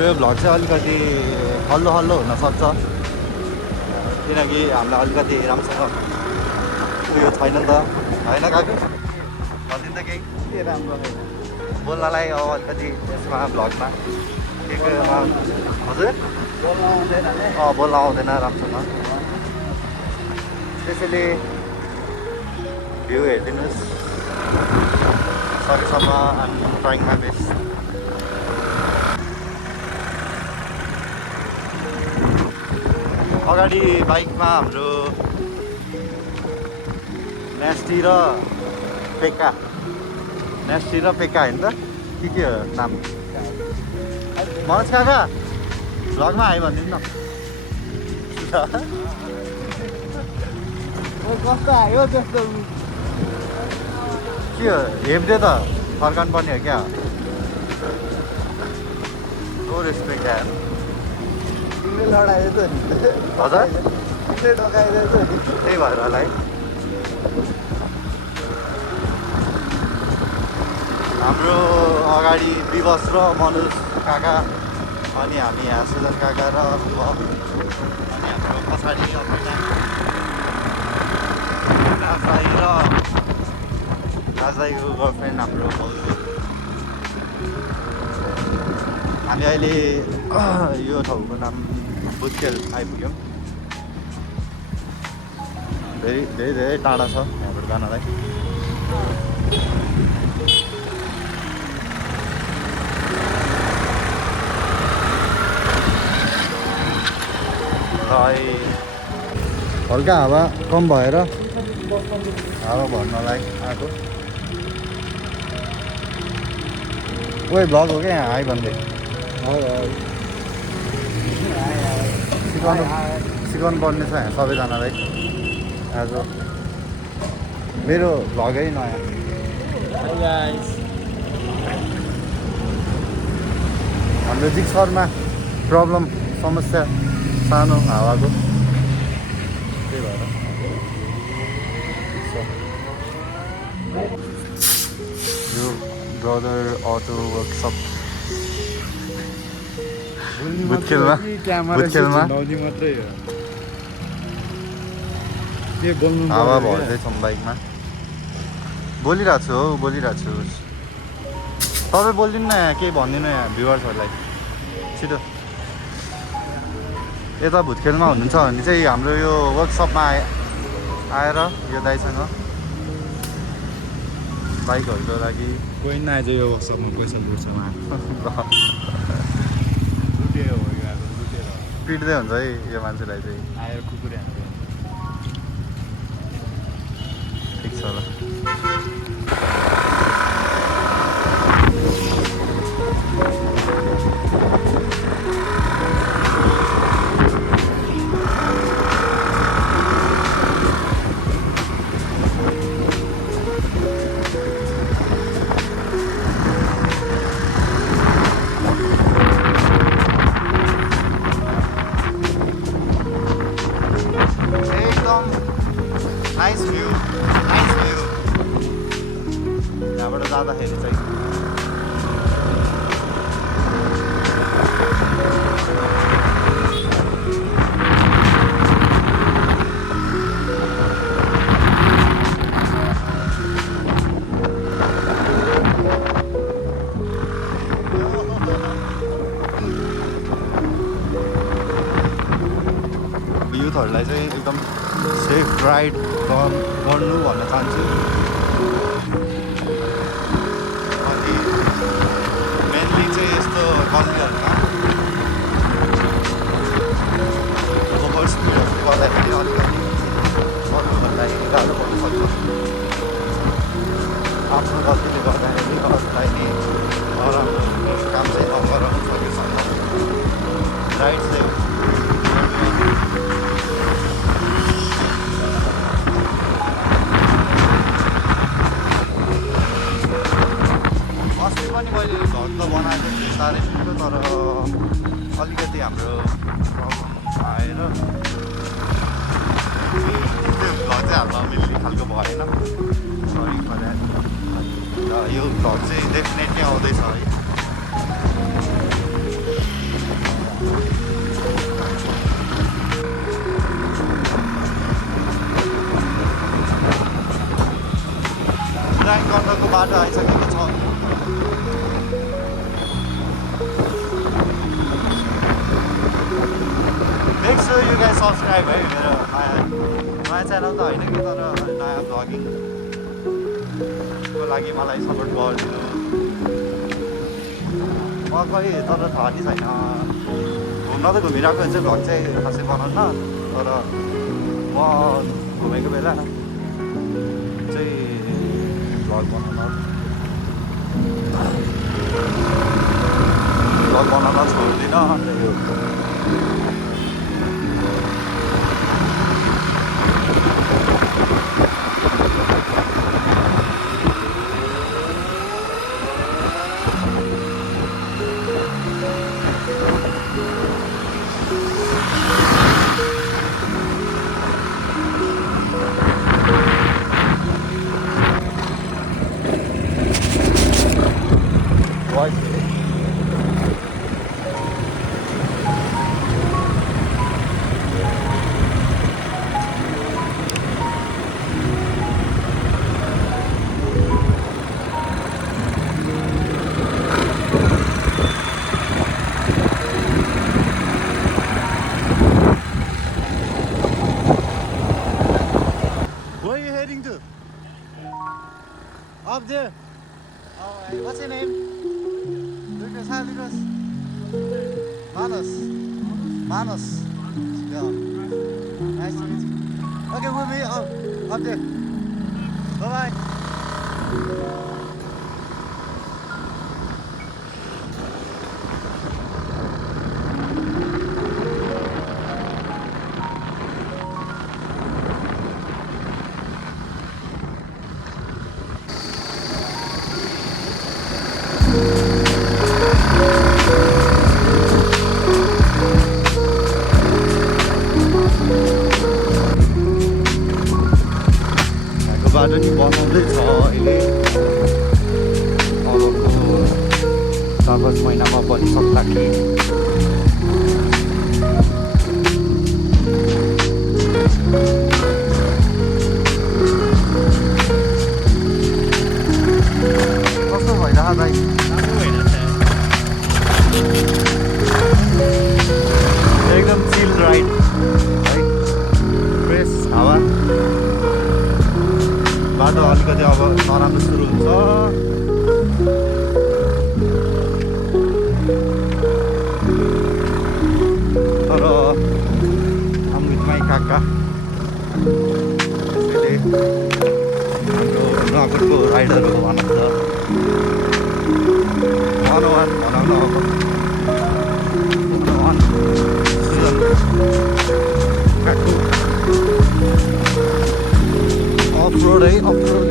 हाम्रो यो भ्लग चाहिँ अलिकति हल्लो हल्लो हुनसक्छ किनकि हामीलाई अलिकति राम्रोसँग उयो छैन नि त होइन काकु भनिदिनु त केही के राम्रो छैन बोल्नलाई अब अलिकति यसमा भ्लगमा के हजुर बोल्न आउँदैन नि बोल्न आउँदैन राम्रोसँग त्यसैले भ्यू हेरिदिनुहोस् सकेसम्म आम ट्राइङ माई बेस्ट अगाडि बाइकमा हाम्रो नेस्टी र पेक्का होइन त के हो नाम मनोज काका भ्लगमा आयो भनिदिनु न कस्तो आयो त्यस्तो के हो हेप्दे त फर्काउनु पर्ने हो क्या नो रेस्पेक्ट यार तिमीले लडाइदियो त नि हजुर तिमीले ढकाइदियो त नि त्यही भएर होला है हाम्रो अगाडि विवश र मनोज काका अनि हामी यहाँ सुजन काका र अनि हाम्रो पछाडि राजदाई र राजदाईको गर्लफ्रेन्ड हाम्रो भाउजू हामी अहिले यो ठाउँको नाम बुटखेल आइपुग्यौँ धेरै धेरै धेरै टाढा छ यहाँबाट जानलाई हल्का हावा कम भएर हावा भर्नलाई आएको ओइ भ्लग हो क्या यहाँ आइ भन्दै सिकाउनु पर्ने छ यहाँ सबैजनालाई आज मेरो भ्लगै नयाँ हाम्रो जिक्सरमा प्रब्लम समस्या सानो हावाको त्यही भएर यो ब्रदर अटो वर्कसप बुटखेलमा मात्रै हो के बोल्नु हावा भर्दैछौँ बाइकमा बोलिरहेको छु तपाईँ बोलिदिनु न यहाँ केही भनिदिनु यहाँ भ्युवर्सहरूलाई छिटो यता भुटखेलमा हुनुहुन्छ भने चाहिँ हाम्रो यो वर्कसपमा आएर यो दाइसँग बाइकहरूको लागि कोही नआएछ यो वर्कसपमा पैसा लुट्छ पिट्दै हुन्छ है यो मान्छेलाई चाहिँ आएर कुकुरे हान्छ ठिक छ ल नाइस भ्यू यहाँबाट जाँदाखेरि चाहिँ युथहरूलाई चाहिँ एकदम सेफ राइड गर्नु भन्न चाहन्छु अनि मेनली चाहिँ यस्तो गल्लीहरूमा ओभर स्पिडहरू गर्दाखेरि अलिकति अरूहरूलाई गाह्रो पर्न सक्छ आफ्नो गल्तीले गर्दाखेरि अरूलाई नै नराम्रो काम चाहिँ नगराउनु सकेसम्म राइड चाहिँ अस्ति पनि मैले भ्लग त बनाएको थिएँ साह्रै छिटो तर अलिकति हाम्रो प्रब्लम आएर त्यो भ्लग चाहिँ हाल्न मिल्ने खालको भएन सरी फर द्याट र यो भ्लग चाहिँ डेफिनेटली आउँदैछ है बुराङ कन्टको बाटो आइसकेको छ। Make sure you guys subscribe है मेरो नयाँ च्यानल त होइन कि तर नयाँ भ्लगिङको लागि मलाई सपोर्ट गरिदिनु। म खै तर थाहा नि छैन, घुम्न त घुमिरहेको हुन्छ, भ्लग चाहिँ खासै बनाउन, तर म घुमेको बेला चाहिँ भ्लग बनाउन छोड्दिनँ। त्यही हो। Where are you heading to? Up there. Oh, what's your name? Lucas, hi Lucas. Manos. Manos. Yeah. Nice to meet you. Okay, we'll be up there. Bye bye. बाटो नि बनाउँदैछ अहिले, अबको 4-5 महिनामा बनिसक्ला कि। कस्तो भइरहेको भाइ? एकदम चिल राइड है, फ्रेस हावा। बाटो अलिकति अब नराम्रो सुरु हुन्छ, तर I'm with my काका, त्यसैले हाम्रो नगरको राइडर हो वान अफ द 101 भनौँ न अब 101 सिजन काकु अफ-रोड है, अफ-रोड।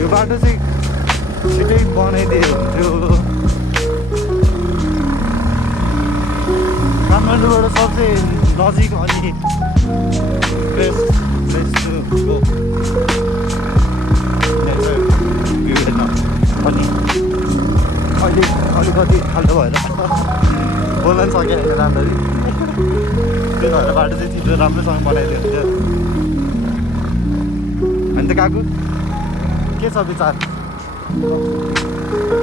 यो बाटो चाहिँ छिटै बनाइदियो हुन्थ्यो। काठमाडौँबाट सबसे नजिक अनि best place to go nature view हेर्न। अनि अहिले अलिकति खाल्डो भएर बोल्न पनि सकेन राम्ररी, त्यही भएर बाटो चाहिँ छिटो राम्रोसँग बनाइदियो हुन्थ्यो। अनि त काकु के छ विचार?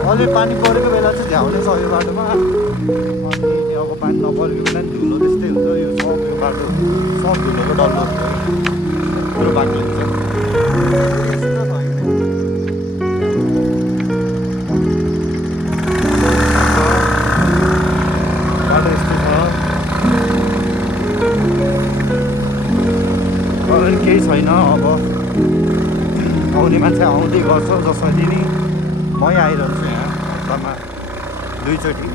अलि पानी परेको बेला चाहिँ झ्याउने छ यो बाटोमा, अनि अब पानी नपरेको बेला नि धुलो त्यस्तै हुन्छ। यो सब यो बाटो सब धुलोको डल्लो पुरो बाटो हुन्छ। बाटो यस्तो छ, तर केही छैन। अब आउने मान्छे आउँदै गर्छ, जसरी नि मै आइरहन्छु यहाँ हप्तामा 2 चोटि।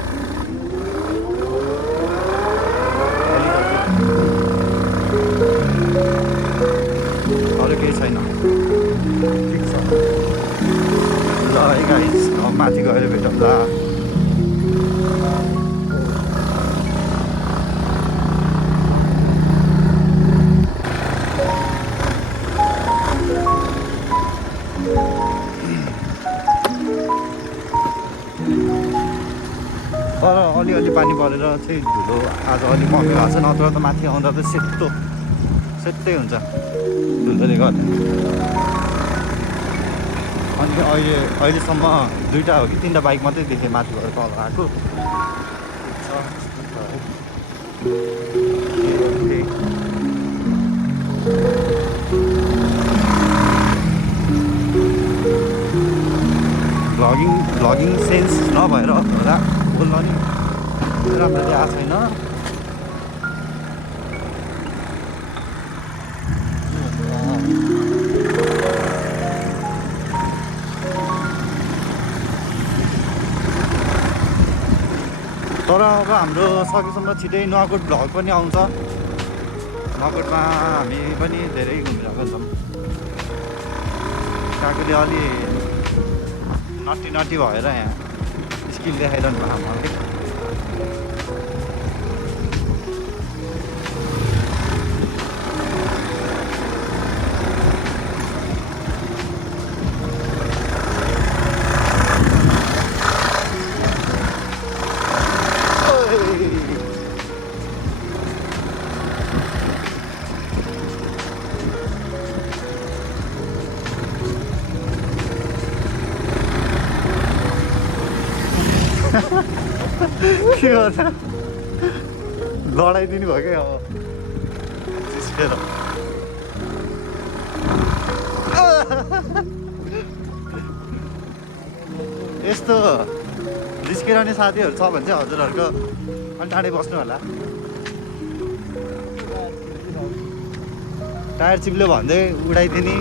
अरू केही छैन, ठिक छ। ल है गाइस, अब माथि गएर भेटौँला। तर अलिअलि पानी परेर चाहिँ धुलो आज अलिक कमी भएको छ, नत्र त माथि आउँदा त सेतै हुन्छ धुलोले गर्दा। अनि अहिलेसम्म 2टा हो कि 3टा बाइक मात्रै देखेँ माथिबाट तल आएको। भ्लगिङ सेन्स नभएर होला बोल्न नि राम्ररी आएको छैन। तर अब हाम्रो सकेसम्म छिटै नुवाकोट भ्लग पनि आउँछ। नुवाकोटमा हामी पनि धेरै घुमिरहेको छौँ। काकुले अलि नटी भएर यहाँ स्किल देखाइरहनु भयो मलाई। के गर्दा लडाइदिनु भयो क्या अब जिस्केर। यस्तो जिस्किरहने साथीहरू छ भने चाहिँ हजुरहरूको अलि टाढै बस्नु होला। टायर चिप्ल्यो भन्दै उडाइदिने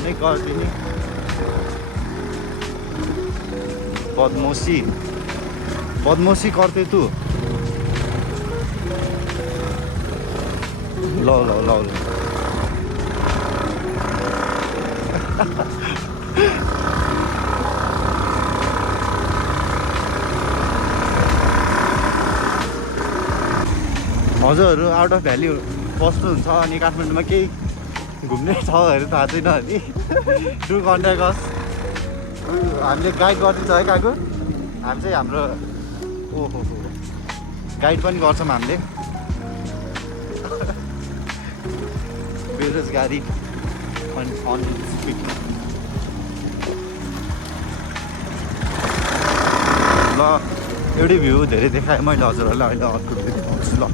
अनेक गरिदिने बदमोसी करते तू। लो हजुरहरू आउट अफ भ्याली बस्नुहुन्छ अनि काठमाडौँमा केही घुम्ने ठाउँहरू थाहा छैन भने टुर कन्ट्याक्ट हामीले गाइड गरिदिन्छ है काकु। हामी चाहिँ हाम्रो गाइड पनि गर्छौँ हामीले। बेरोजगारी अन स्पिड। ल एउटै भ्यू धेरै देखाएँ मैले हजुरहरूलाई, अहिले अर्को भ्यू देखाउँछु ल।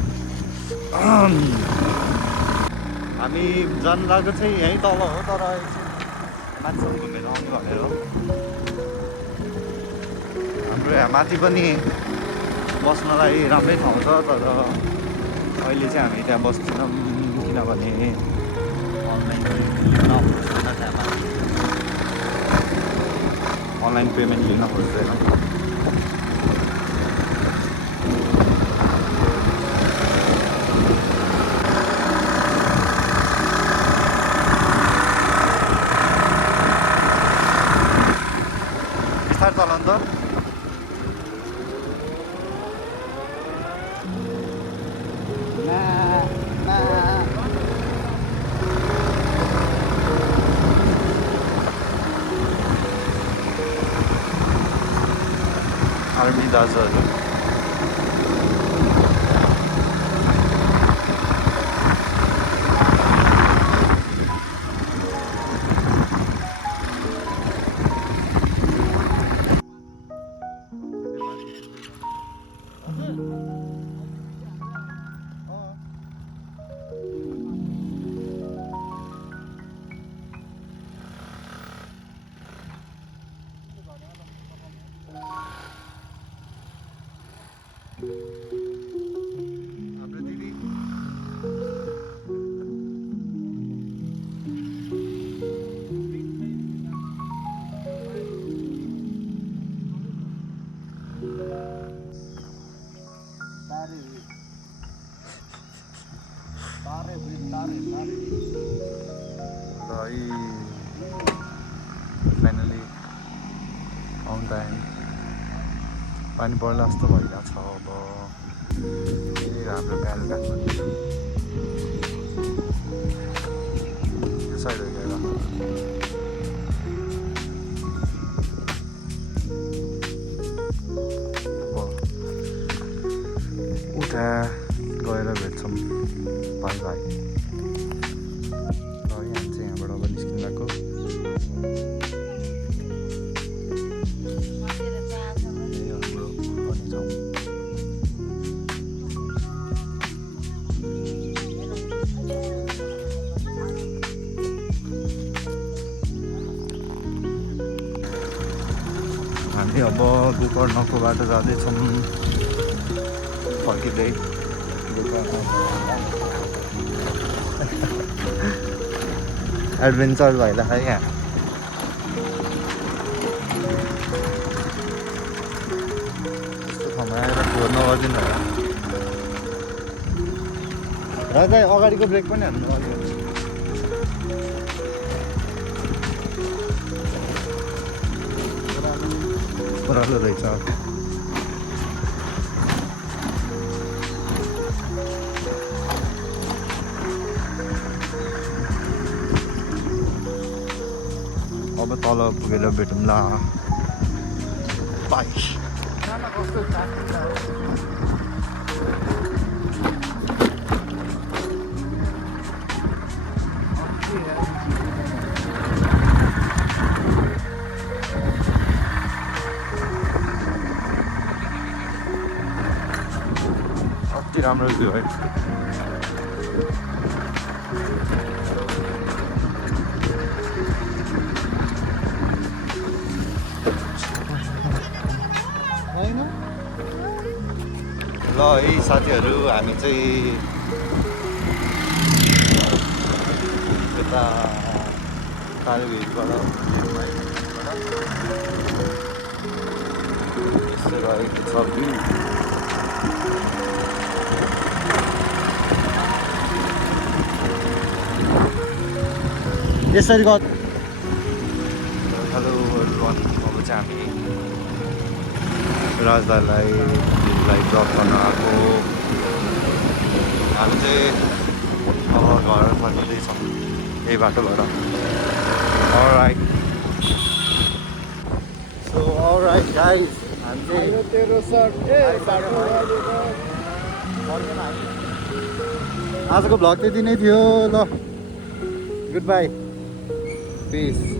हामी जानु लागेको चाहिँ यहीँ तल हो, तर माथिसम्म घुमेर आउनु भनेर हो। हाम्रो यहाँ माथि पनि बस्नलाई राम्रै ठाउँ छ, तर अहिले चाहिँ हामी त्यहाँ बस्दैनौँ किनभने अनलाइन पेमेन्ट लिन खोज्दैन। चलन त आर्मी दाजुहरू हाम्रो दिदी फाइनली अन टाइम पानी पर्ला जस्तो भइरहेको छ। अब हाम्रो गाडी काठमाडौँ यो साइड हो गएर त्यहाँ गएर भेट्छौँ भाइ भाइ ल यहाँ चाहिँ यहाँबाट अब निस्किनु गएको हाम्रो पनि ठाउँ हामी अब गोकर्णको बाटो जाँदैछौँ फर्किँदै एडभेन्चर भइरहेको यहाँ यस्तो ठाउँमा आएर फोहोर नगरिदिनु होला र चाहिँ अगाडिको ब्रेक पनि हान्नु अलिक ओह्रालो रहेछ अब तल पुगेर भेटौँला बाई कति राम्रो भ्यू है ल है साथीहरू हामी चाहिँ यता कालीभिरबाट यस्तो रहेको छ भ्यू यसरी हेलो एभ्रिवान अब चाहिँ हामी राजदालाई ड्रप गर्न आएको हामी चाहिँ अब घर फर्किँदैछौँ यही बाटोबाट अलराइट सो अलराइट गाइस हामी चाहिँ आजको भ्लग त्यति नै थियो ल गुड बाई पिस